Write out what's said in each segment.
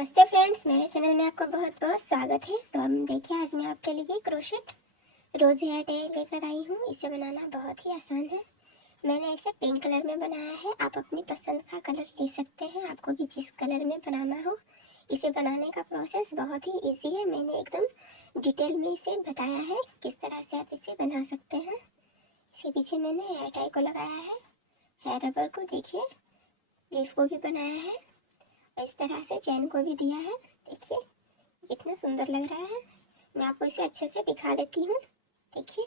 नमस्ते फ्रेंड्स, मेरे चैनल में आपका बहुत बहुत स्वागत है। तो हम देखिए, आज मैं आपके लिए क्रोशेट रोज हेयर टाई लेकर आई हूँ। इसे बनाना बहुत ही आसान है। मैंने इसे पिंक कलर में बनाया है। आप अपनी पसंद का कलर ले सकते हैं, आपको भी जिस कलर में बनाना हो। इसे बनाने का प्रोसेस बहुत ही इजी है। मैंने एकदम डिटेल में इसे बताया है किस तरह से आप इसे बना सकते हैं। इसके पीछे मैंने हेयर टाई को लगाया है। हेयर रबर को देखिए, लीफ को भी बनाया है, इस तरह से चैन को भी दिया है। देखिए कितना सुंदर लग रहा है। मैं आपको इसे अच्छे से दिखा देती हूँ। देखिए,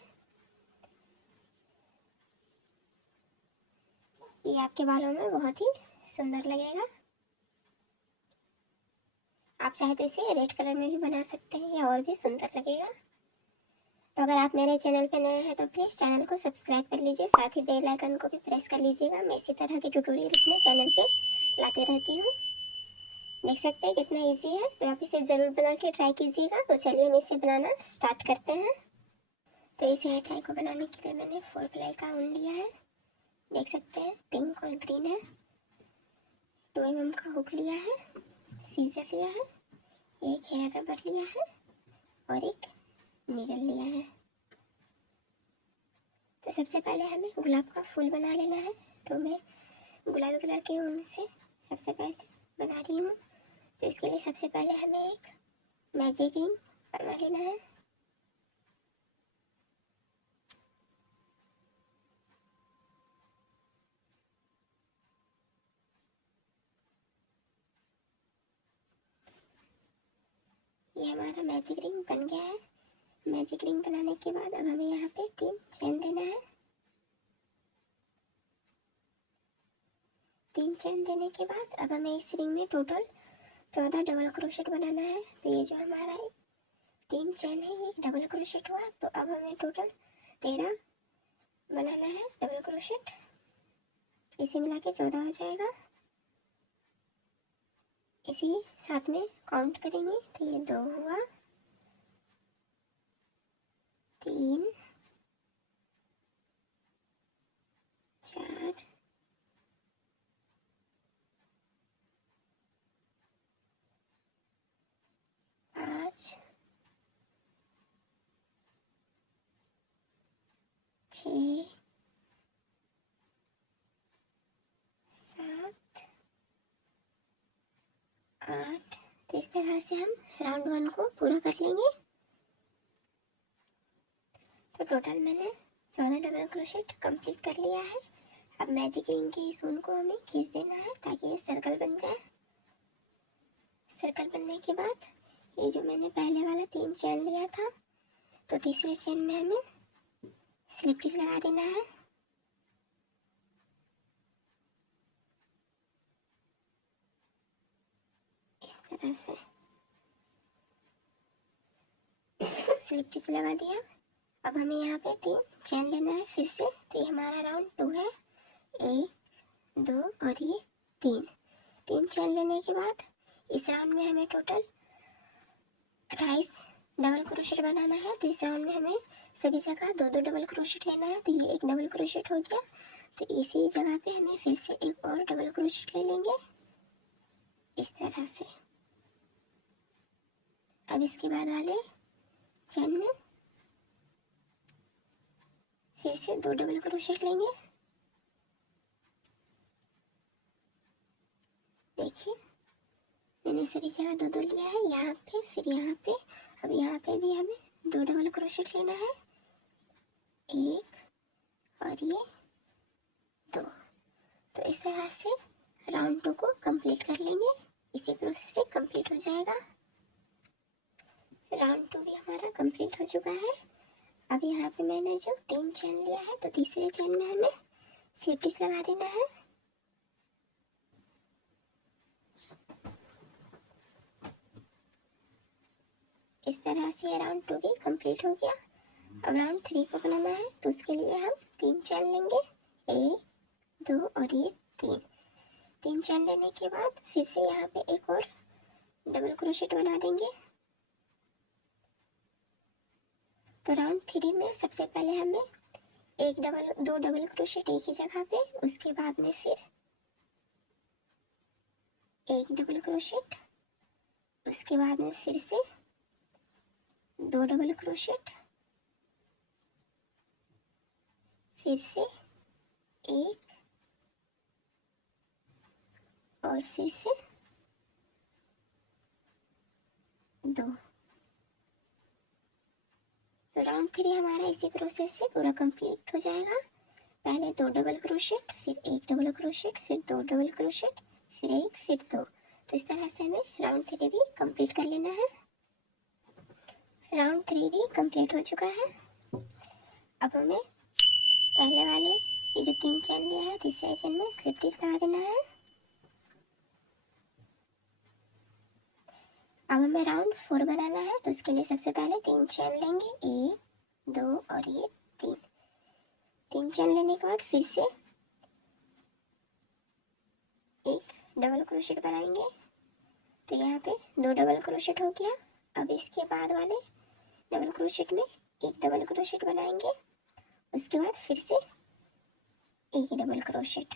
ये आपके बालों में बहुत ही सुंदर लगेगा। आप चाहे तो इसे रेड कलर में भी बना सकते हैं या और भी सुंदर लगेगा। तो अगर आप मेरे चैनल पे नए हैं तो प्लीज़ चैनल को सब्सक्राइब कर लीजिए, साथ ही बेल आइकन को भी प्रेस कर लीजिएगा। मैं इसी तरह के ट्यूटोरियल अपने चैनल पे लाते रहती हूँ। देख सकते हैं कितना इजी है, तो आप इसे ज़रूर बना के ट्राई कीजिएगा। तो चलिए हम इसे बनाना स्टार्ट करते हैं। तो इस हेयर टाई को बनाने के लिए मैंने 4 प्लाई का ऊन लिया है। देख सकते हैं पिंक और ग्रीन है। 2 mm का हुक लिया है, सीजर लिया है, एक हेयर रबर लिया है और एक नीडल लिया है। तो सबसे पहले हमें गुलाब का फूल बना लेना है। तो मैं गुलाबी कलर के ऊन से सबसे पहले बना रही हूँ। तो इसके लिए सबसे पहले हमें एक मैजिक रिंग बना लेना है। ये हमारा मैजिक रिंग बन गया है। मैजिक रिंग बनाने के बाद अब हमें यहाँ पे 3 चैन देना है। 3 चैन देने के बाद अब हमें इस रिंग में टोटल 14 डबल क्रोशेट बनाना है। तो ये जो हमारा 3 चैन है ये डबल क्रोशेट हुआ। तो अब हमें टोटल 13 बनाना है डबल क्रोशेट। इसे मिला के 14 हो जाएगा। इसी साथ में काउंट करेंगे तो ये 2 हुआ, 3, 4, 5, 6, 7, 8। तो इस तरह से हम राउंड 1 को पूरा कर लेंगे। तो टोटल मैंने 14 डबल क्रोशेट कंप्लीट कर लिया है। अब मैजिक रिंग के इस ऊन को हमें खींच देना है ताकि ये सर्कल बन जाए। सर्कल बनने के बाद ये जो मैंने पहले वाला 3 चैन लिया था, तो तीसरे चैन में हमें स्लिप स्टिच लगा देना है। इस तरह से स्लिप स्टिच लगा दिया। अब हमें यहाँ पे 3 चैन लेना है फिर से। तो ये हमारा राउंड 2 है, 1, 2 और ये 3 चैन लेने के बाद इस राउंड में हमें टोटल 28 डबल क्रोशेट बनाना है। तो इस राउंड में हमें सभी जगह 2-2 डबल क्रोशेट लेना है। तो ये एक डबल क्रोशेट हो गया। तो इसी जगह पे हमें फिर से एक और डबल क्रोशेट ले लेंगे इस तरह से। अब इसके बाद वाले चैन में फिर से 2 डबल क्रोशेट लेंगे। देखिए मैंने सभी जगह 2-2 लिया है, यहाँ पे फिर यहाँ पे। अब यहाँ पे भी हमें 2 डबल क्रोशेट लेना है, 1 और ये 2। तो इस तरह से राउंड 2 को कंप्लीट कर लेंगे। इसी प्रोसेस से कंप्लीट हो जाएगा। राउंड 2 भी हमारा कंप्लीट हो चुका है। अब यहाँ पे मैंने जो 3 चैन लिया है, तो तीसरे चैन में हमें स्लिप स्टिच लगा देना है। इस तरह से राउंड 2 भी कंप्लीट हो गया। अब राउंड 3 को बनाना है। तो उसके लिए हम 3 चैन लेंगे, 1, 2 और ये 3 चैन लेने के बाद फिर से यहाँ पे एक और डबल क्रोशेट बना देंगे। तो राउंड 3 में सबसे पहले हमें 2 डबल क्रोशेट एक ही जगह पे, उसके बाद में फिर एक डबल क्रोशेट उसके बाद में फिर से 2 डबल क्रोशेट, फिर से 1 और फिर से 2। तो राउंड 3 हमारा इसी प्रोसेस से पूरा कंप्लीट हो जाएगा। पहले 2 डबल क्रोशेट, फिर 1 डबल क्रोशेट, फिर 2 डबल क्रोशेट, फिर 1, फिर 2। तो इस तरह से हमें राउंड 3 भी कंप्लीट कर लेना है। राउंड 3 भी कंप्लीट हो चुका है। अब हमें पहले वाले ये जो 3 चेन लिया है तीसरे चेन में स्लिप स्टिच लगा देना है। अब हमें राउंड 4 बनाना है, तो उसके लिए सबसे पहले 3 चेन लेंगे, 1, 2 और ये 3। 3 चेन लेने के बाद फिर से एक डबल क्रोशेट बनाएंगे। तो यहाँ पे 2 डबल क्रोशेट हो गया। अब इसके बाद वाले डबल क्रोशेट में एक डबल क्रोशेट बनाएंगे, उसके बाद फिर से एक डबल क्रोशेट।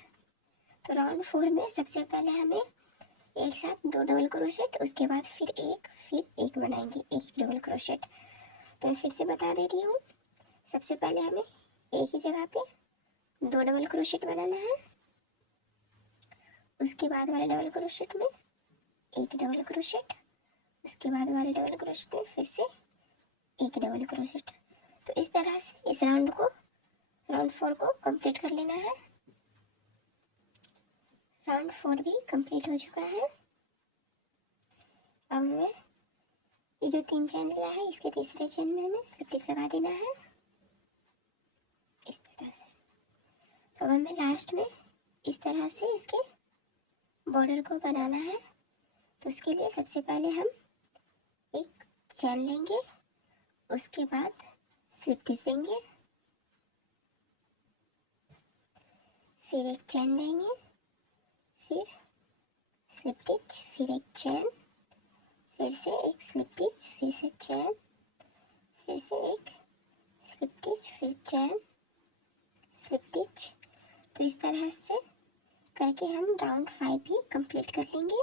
तो राउंड 4 में सबसे पहले हमें एक साथ 2 डबल क्रोशेट, उसके बाद फिर एक बनाएंगे, एक डबल क्रोशेट। तो मैं फिर से बता दे रही हूँ, सबसे पहले हमें एक ही जगह पे 2 डबल क्रोशेट बनाना है, उसके बाद वाले डबल क्रोशेट में एक डबल क्रोशेट, उसके बाद वाले डबल क्रोशेट में फिर से एक डबल क्रोशेट। तो इस तरह से इस राउंड 4 को कंप्लीट कर लेना है। राउंड 4 भी कंप्लीट हो चुका है। अब हमें ये जो 3 चेन लिया है इसके तीसरे चेन में हमें स्लिप स्टिच लगा देना है इस तरह से। तो अब हमें लास्ट में इस तरह से इसके बॉर्डर को बनाना है। तो उसके लिए सबसे पहले हम एक चेन लेंगे, उसके बाद स्लिप स्टिच देंगे, फिर एक चेन देंगे, फिर स्लिप स्टिच, फिर एक चेन, फिर से एक स्लिप स्टिच, फिर से चेन, फिर से एक स्लिप स्टिच, फिर चेन, स्लिप स्टिच। तो इस तरह से करके हम राउंड 5 भी कंप्लीट कर लेंगे।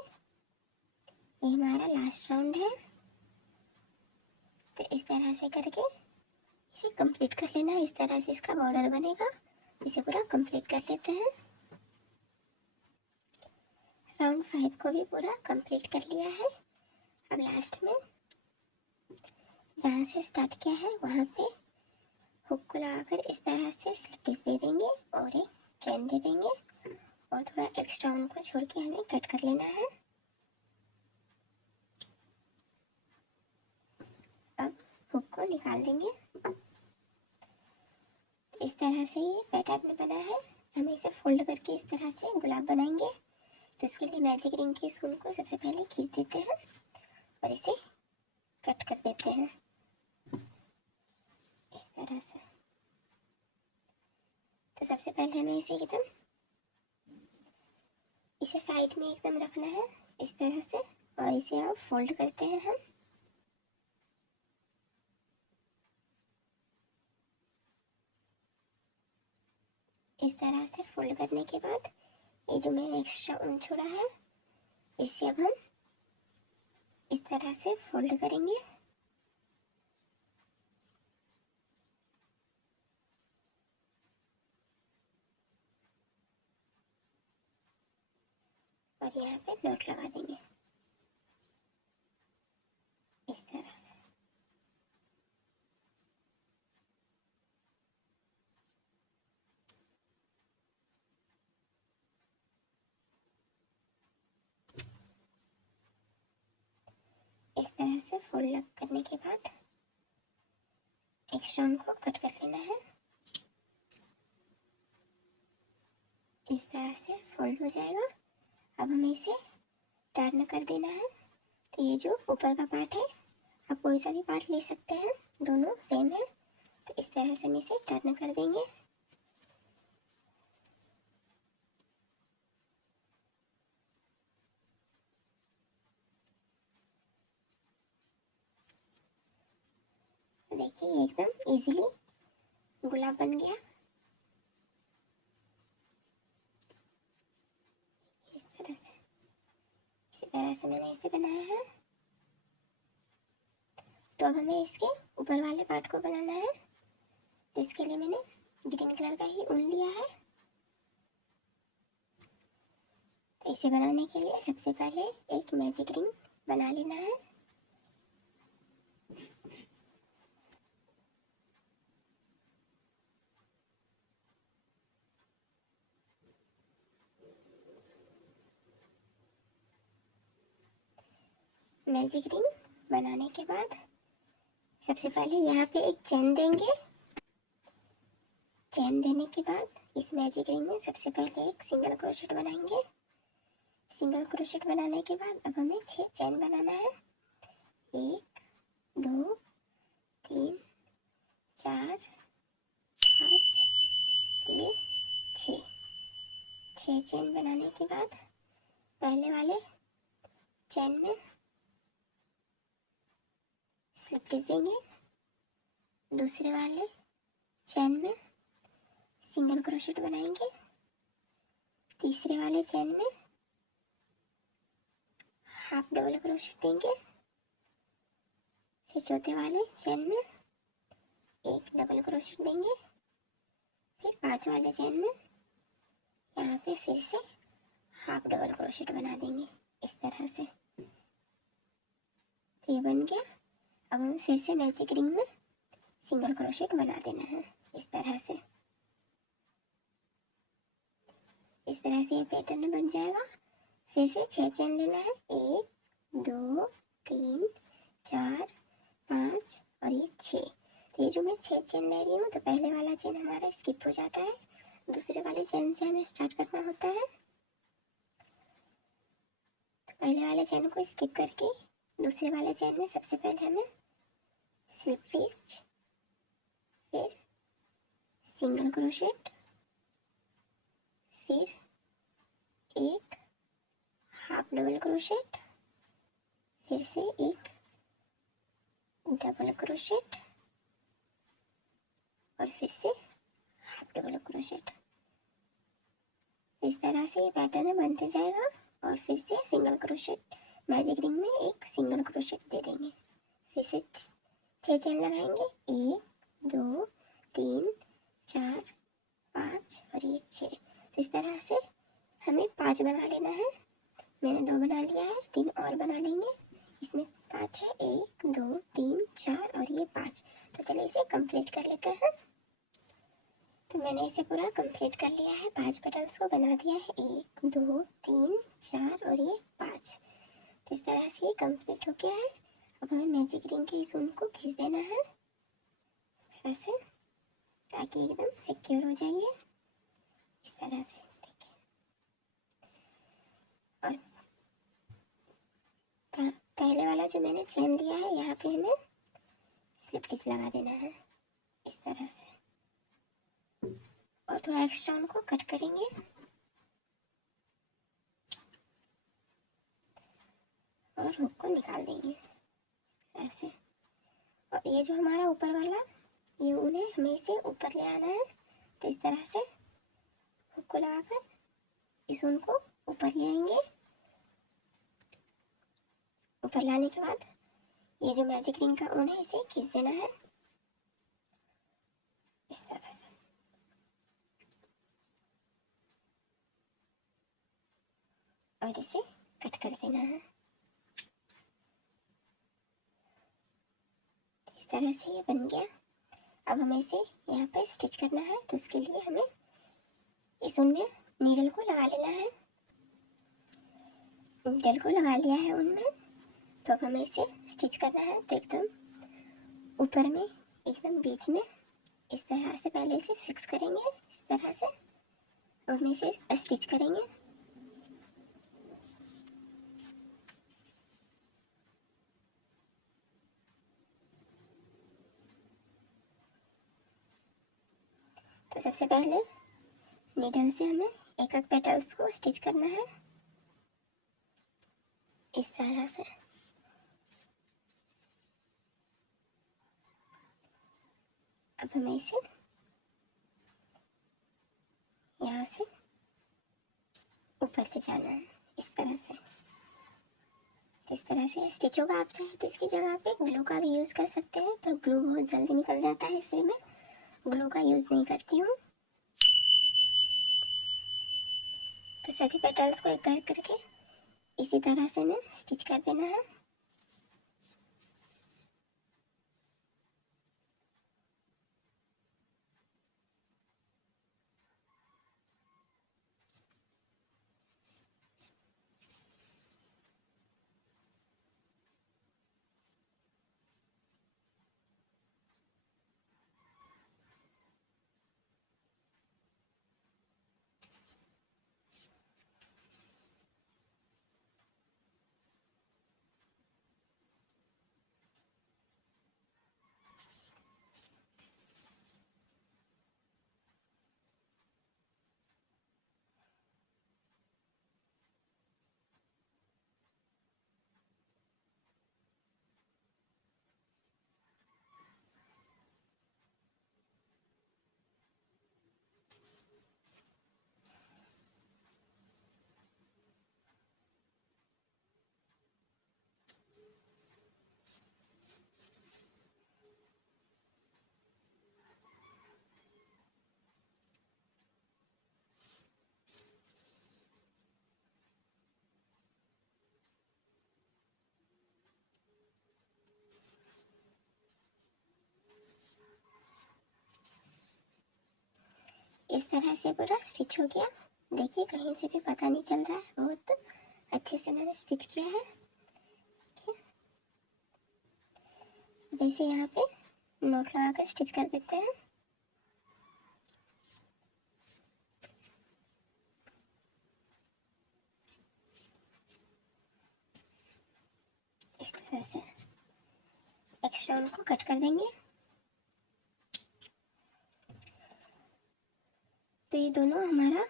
ये हमारा लास्ट राउंड है। तो इस तरह से करके इसे कंप्लीट कर लेना है। इस तरह से इसका बॉर्डर बनेगा। इसे पूरा कंप्लीट कर लेते हैं। राउंड 5 को भी पूरा कंप्लीट कर लिया है। अब लास्ट में जहाँ से स्टार्ट किया है वहाँ पे हुक को लगाकर इस तरह से स्लिप स्टिच दे देंगे और एक चेन दे देंगे और थोड़ा एक्स्ट्रा उनको छोड़ के हमें कट कर लेना है। अब हुक को निकाल देंगे। तो इस तरह से ये पैटर्न बना है। हम इसे फोल्ड करके इस तरह से गुलाब बनाएंगे। तो इसके लिए मैजिक रिंग के स्पून को सबसे पहले खींच देते हैं और इसे कट कर देते हैं इस तरह से। तो सबसे पहले हमें इसे साइड में एकदम रखना है इस तरह से और इसे अब फोल्ड करते हैं हम। इस तरह से फोल्ड करने के बाद ये जो मैंने एक्स्ट्रा ऊन छोड़ा है इसे अब हम इस तरह से फोल्ड करेंगे। और यहाँ पे नोट लगा देंगे इस तरह से। इस तरह से फोल्ड करने के बाद एक्स्ट्रा ऊन को कट कर लेना है। इस तरह से फोल्ड हो जाएगा। अब हमें इसे टर्न कर देना है। तो ये जो ऊपर का पार्ट है आप कोई सा भी पार्ट ले सकते हैं, दोनों सेम है। तो इस तरह से हम इसे टर्न कर देंगे। देखिए एकदम इजीली गुलाब बन गया इस तरह से। इसी तरह से मैंने इसे बनाया है। तो अब हमें इसके ऊपर वाले पार्ट को बनाना है। तो इसके लिए मैंने ग्रीन कलर का ही ऊन लिया है। तो इसे बनाने के लिए सबसे पहले एक मैजिक रिंग बना लेना है। मैजिक रिंग बनाने के बाद सबसे पहले यहाँ पे एक चेन देंगे। चेन देने के बाद इस मैजिक रिंग में सबसे पहले एक सिंगल क्रोशेट बनाएंगे। सिंगल क्रोशेट बनाने के बाद अब हमें 6 चेन बनाना है। 1 2 3 4 5 ये 6 चेन बनाने के बाद पहले वाले चेन में स्लिप स्टिच देंगे। दूसरे वाले चेन में सिंगल क्रोशेट बनाएंगे। तीसरे वाले चेन में हाफ डबल क्रोशेट देंगे। फिर चौथे वाले चेन में एक डबल क्रोशेट देंगे। फिर 5 वाले चेन में यहाँ पे फिर से हाफ डबल क्रोशेट बना देंगे इस तरह से। तो ये बन गया। अब हमें फिर से मैजिक रिंग में सिंगल क्रोशेट बना देना है इस तरह से। इस तरह से ये पैटर्न बन जाएगा। फिर से 6 चेन लेना है। 1 2 3 4 5 और ये 6। तो ये जो मैं 6 चेन ले रही हूँ तो पहले वाला चेन हमारा स्किप हो जाता है। दूसरे वाले चेन से हमें स्टार्ट करना होता है। तो पहले वाले चेन को स्किप करके दूसरे वाले चेन में सबसे पहले हमें स्लिप स्टिच, फिर सिंगल क्रोशेट, फिर एक हाफ डबल क्रोशेट, फिर से एक डबल क्रोशेट और फिर से हाफ डबल क्रोशेट। इस तरह से ये पैटर्न बनते जाएगा। और फिर से सिंगल क्रोशेट मैजिक रिंग में एक सिंगल क्रोशेट दे देंगे। फिर से 6 चेन लगाएंगे। 1 2 3 4 5 और ये 6। तो इस तरह से हमें 5 बना लेना है। मैंने 2 बना लिया है, 3 और बना लेंगे। इसमें 5 है। 1 2 3 4 और ये 5। तो चलिए इसे कंप्लीट कर लेते हैं। तो मैंने इसे पूरा कंप्लीट कर लिया है। 5 पेटल्स को बना दिया है। 1 2 3 4 और ये 5। तो इस तरह से ये कंप्लीट हो गया है। अब हमें मैजिक रिंग के इस ऊन को खींच देना है इस तरह से, ताकि एकदम सिक्योर हो जाइए इस तरह से। देखिए, और पहले वाला जो मैंने चेन लिया है यहाँ पे हमें स्लिप स्टिच लगा देना है इस तरह से। और थोड़ा एक्स्ट्रा उनको कट करेंगे और हुक को निकाल देंगे ऐसे। और ये जो हमारा ऊपर वाला ये ऊन है, हमें इसे ऊपर ले आना है। तो इस तरह से हुक को लगाकर इस ऊन को ऊपर ले आएंगे। ऊपर लाने के बाद ये जो मैजिक रिंग का ऊन है इसे खींच देना है इस तरह से। और इसे कट कर देना है इस तरह से। ये बन गया। अब हमें इसे यहाँ पे स्टिच करना है। तो उसके लिए हमें इस ऊन में नीडल को लगा लेना है। नीडल को लगा लिया है ऊन में। तो अब हमें इसे स्टिच करना है। तो एकदम ऊपर में एकदम बीच में इस तरह से पहले इसे फिक्स करेंगे इस तरह से। और हम इसे स्टिच करेंगे। तो सबसे पहले नीडल से हमें एक एक पेटल्स को स्टिच करना है इस तरह से। अब हमें इसे यहाँ से ऊपर ले जाना है इस तरह से। तो इस तरह से स्टिच होगा। आप चाहे तो इसकी जगह पे ग्लू का भी यूज़ कर सकते हैं, पर ग्लू बहुत जल्दी निकल जाता है, इसलिए मैं ग्लू का यूज़ नहीं करती हूँ। तो सभी पेटल्स को एक कर करके इसी तरह से मैं स्टिच कर देना है। इस तरह से पूरा स्टिच हो गया। देखिए कहीं से भी पता नहीं चल रहा है, बहुत अच्छे से मैंने स्टिच किया है। अब इसे यहाँ पे नोट लगा कर स्टिच कर देते हैं। इस तरह से एक्स्ट्रा उनको कट कर देंगे। तो ये दोनों हमारा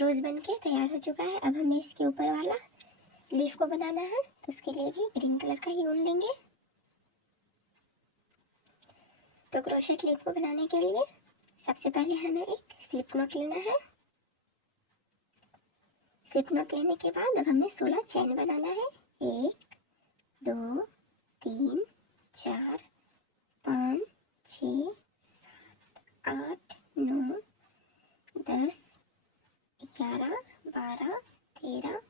रोज बन के तैयार हो चुका है। अब हमें इसके ऊपर वाला लीफ को बनाना है, तो उसके लिए भी ग्रीन कलर का ही ऊन लेंगे। तो क्रोशेट लीफ को बनाने के लिए सबसे पहले हमें एक स्लिप नॉट लेना है। स्लिप नॉट लेने के बाद अब हमें 16 चैन बनाना है। 1 2 3 4 5 6 7 8 9 10 11 12 13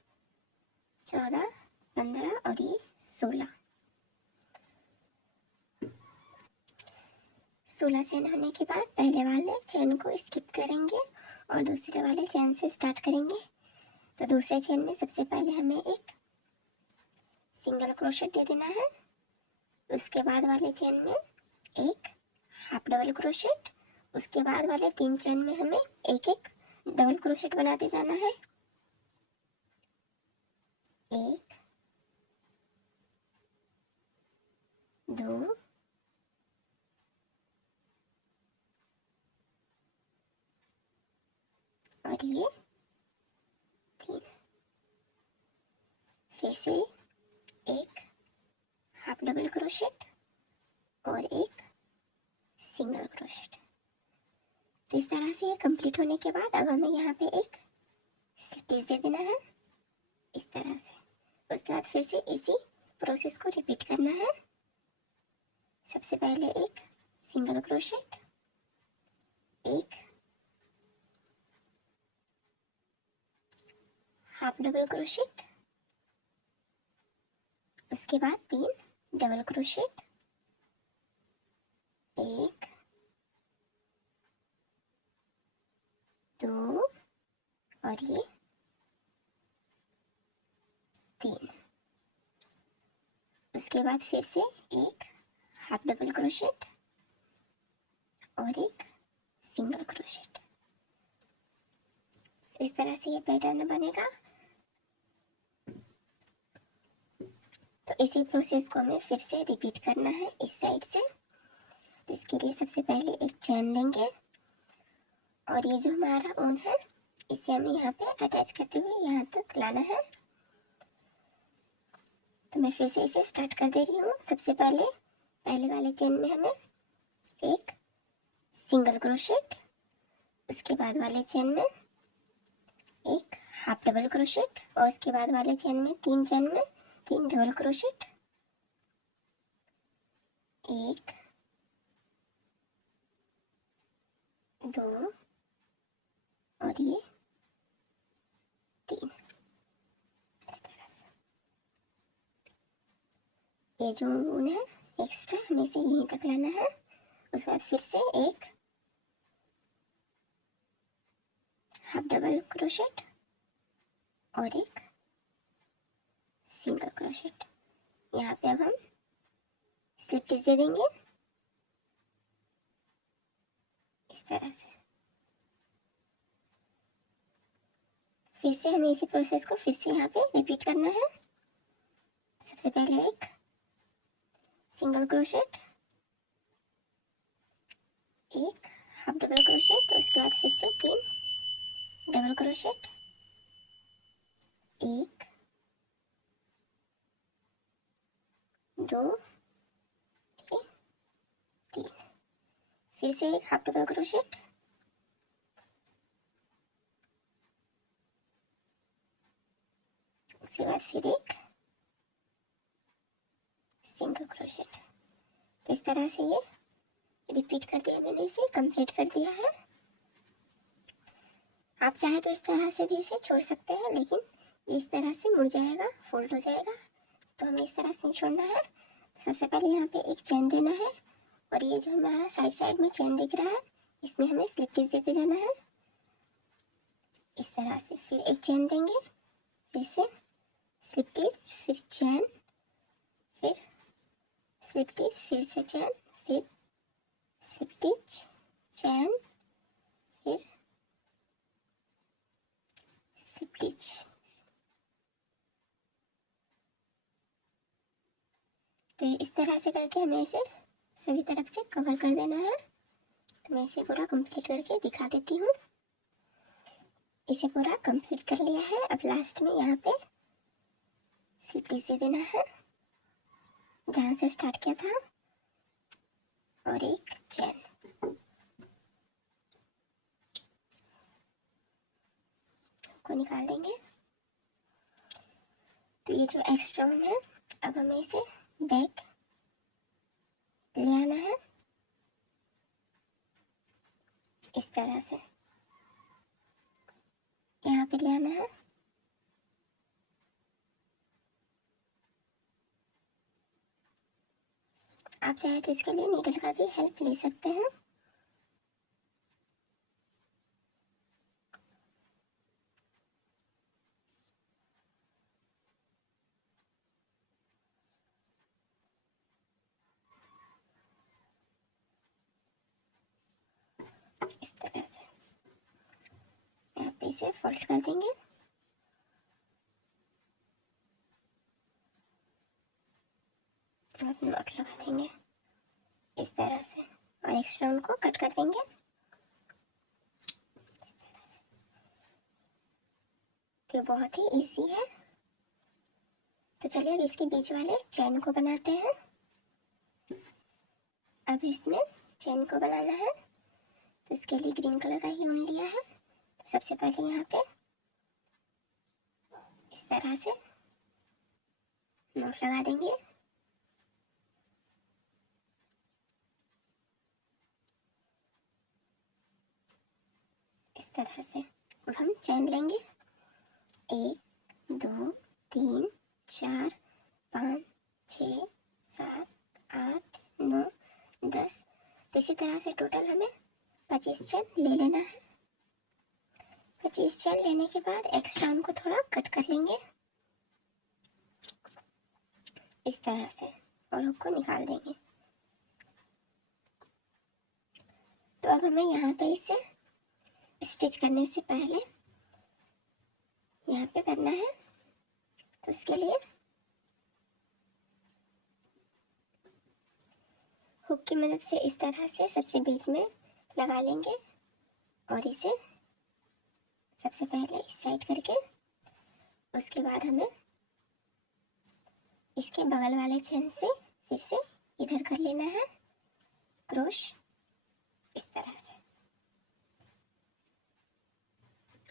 14 15 और ये 16 चैन होने के बाद पहले वाले चैन को स्किप करेंगे और दूसरे वाले चैन से स्टार्ट करेंगे। तो दूसरे चैन में सबसे पहले हमें एक सिंगल क्रोशेट दे देना है। उसके बाद वाले चेन में एक हाफ डबल क्रोशेट, उसके बाद वाले 3 चेन में हमें एक एक डबल क्रोशेट बनाते जाना है। 1 2 और ये 3। फिर से एक हाफ डबल क्रोशेट और एक सिंगल क्रोशेट। तो इस तरह से ये कंप्लीट होने के बाद अब हमें यहाँ पे एक स्टिच दे देना है, इस तरह से। उसके बाद फिर से इसी प्रोसेस को रिपीट करना है। सबसे पहले एक सिंगल क्रोशेट, एक हाफ डबल क्रोशेट, उसके बाद 3 डबल क्रोशेट, 1 2 और ये 3। उसके बाद फिर से एक हाफ डबल क्रोशेट और एक सिंगल क्रोशेट। इस तरह से ये पैटर्न बनेगा। तो इसी प्रोसेस को हमें फिर से रिपीट करना है इस साइड से। तो इसके लिए सबसे पहले एक चैन लेंगे और ये जो हमारा ऊन है इसे हमें यहाँ पे अटैच करते हुए यहाँ तक लाना है। तो मैं फिर से इसे स्टार्ट कर दे रही हूँ। सबसे पहले वाले चेन में हमें एक सिंगल क्रोशेट, उसके बाद वाले चेन में एक हाफ डबल क्रोशेट और उसके बाद वाले चेन में 3 चेन में 3 डबल क्रोशेट, 1 2 और ये 3। इस तरह से ये जो ऊन है एक्स्ट्रा हमें इसे यहीं तक लाना है। उसके बाद फिर से एक हाफ डबल क्रोशेट और एक सिंगल क्रोशेट। यहाँ पे अब हम स्लिप स्टिच दे देंगे इस तरह से। फिर से हमें इसी प्रोसेस को फिर से यहाँ पे रिपीट करना है। सबसे पहले एक सिंगल क्रोशेट, एक हाफ डबल क्रोशेट, उसके बाद फिर से 3 डबल क्रोशेट, 1 2 3, फिर से एक हाफ डबल क्रोशेट, उसके बाद फिर एक सिंगल क्रोशेट। तो इस तरह से ये रिपीट कर दिया मैंने, इसे कंप्लीट कर दिया है। आप चाहे तो इस तरह से भी इसे छोड़ सकते हैं, लेकिन ये इस तरह से मुड़ जाएगा, फोल्ड हो जाएगा, तो हमें इस तरह से नहीं छोड़ना है। तो सबसे पहले यहाँ पे एक चेन देना है और ये जो हमारा साइड साइड में चेन दिख रहा है इसमें हमें स्लिप स्टिच देते जाना है इस तरह से। फिर एक चेन देंगे, फिर से स्लिप स्टिच, फिर चेन, फिर स्लिप स्टिच, फिर से चेन, फिर स्लिप स्टिच, चेन, फिर स्लिप स्टिच। तो इस तरह से करके हमें इसे सभी तरफ से कवर कर देना है। तो मैं इसे पूरा कंप्लीट करके दिखा देती हूँ। इसे पूरा कंप्लीट कर लिया है। अब लास्ट में यहाँ पे स्लिप स्टिच दे देना है जहाँ से स्टार्ट किया था और एक चेन। को निकाल देंगे। तो ये जो एक्स्ट्रा वन है अब हमें इसे बैक ले आना है इस तरह से, यहाँ पे ले आना है। आप चाहे तो इसके लिए नीडल का भी हेल्प ले सकते हैं। इस तरह से यहाँ पे इसे फोल्ड कर देंगे और नॉट लगा देंगे इस तरह से और एक्स्ट्रा वन को कट कर देंगे इस तरह से। तो बहुत ही इजी है। तो चलिए अब इसके बीच वाले चैन को बनाते हैं। अब इसमें चैन को बनाना है तो इसके लिए ग्रीन कलर का ही ऊन लिया है। तो सबसे पहले यहाँ पे इस तरह से नॉट लगा देंगे इस तरह से। अब हम चैन लेंगे 1 2 3 4 5 6 7 8 9 10। तो इसी तरह से टोटल हमें 25 चैन ले लेना है। 25 चैन लेने के बाद एक्स्ट्रा उनको थोड़ा कट कर लेंगे इस तरह से और हुक को निकाल देंगे। तो अब हमें यहाँ पे इसे स्टिच करने से पहले यहाँ पे करना है। तो उसके लिए हुक की मदद से इस तरह से सबसे बीच में लगा लेंगे और इसे सबसे पहले इस साइड करके उसके बाद हमें इसके बगल वाले चेन से फिर से इधर कर लेना है क्रोश इस तरह से।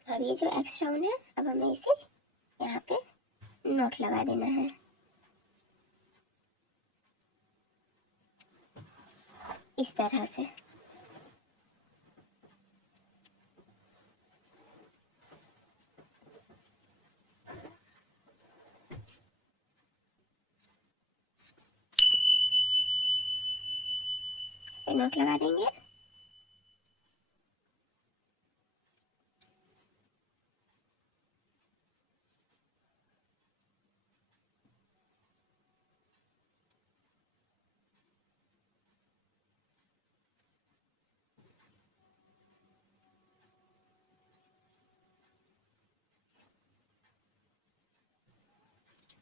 अब ये जो एक्स्ट्रा वन है अब हमें इसे यहाँ पे नॉट लगा देना है इस तरह से। नोट लगा देंगे।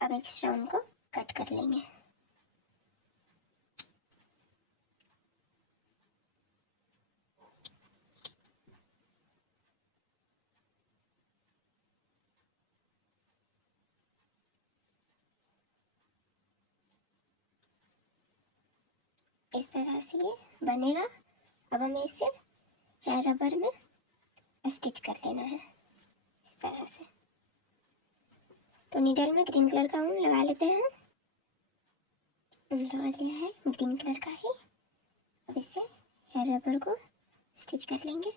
अब एक स्टोन को कट कर लेंगे। इस तरह से ये बनेगा। अब हमें इसे हेयर रबर में स्टिच कर लेना है इस तरह से। तो नीडल में ग्रीन कलर का ऊन लगा लेते हैं। ऊन लगा लिया है ग्रीन कलर का ही। अब इसे हेयर रबर को स्टिच कर लेंगे।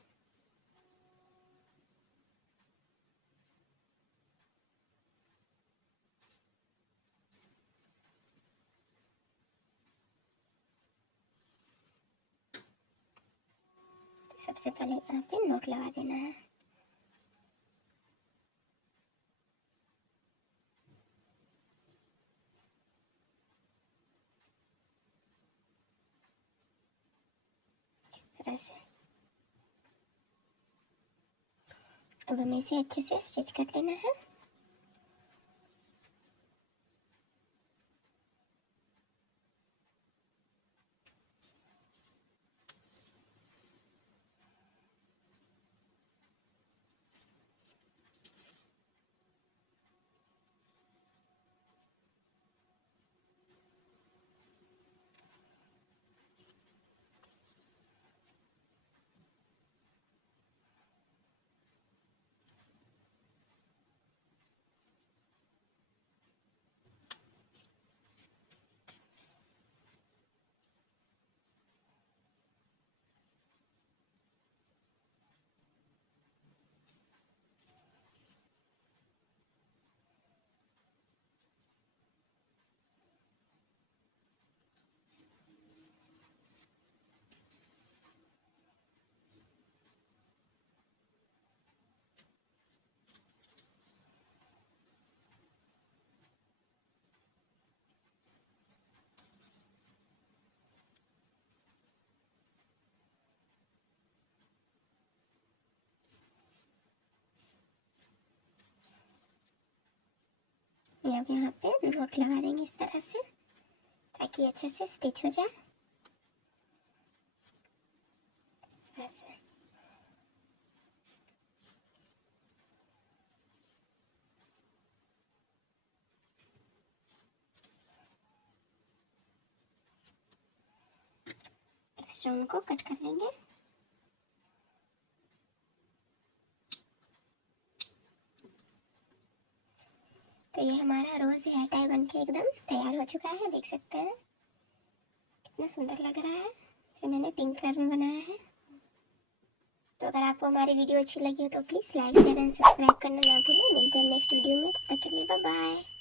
तो सबसे पहले यहाँ पे नोट लगा देना है। इस तरह से। अब हमें इसे अच्छे से स्टिच कर लेना है। अब यहाँ पे नोट लगा देंगे इस तरह से ताकि अच्छे से स्टिच हो जाए। इस तरह से। स्टोन को कट कर लेंगे। तो ये हमारा रोज हेयर टाई बनके एकदम तैयार हो चुका है। देख सकते हैं कितना सुंदर लग रहा है। इसे मैंने पिंक कलर में बनाया है। तो अगर आपको हमारी वीडियो अच्छी लगी हो तो please like share and subscribe करना ना भूलें। मिलते हैं नेक्स्ट वीडियो में। तब तक के लिए बाय बाय।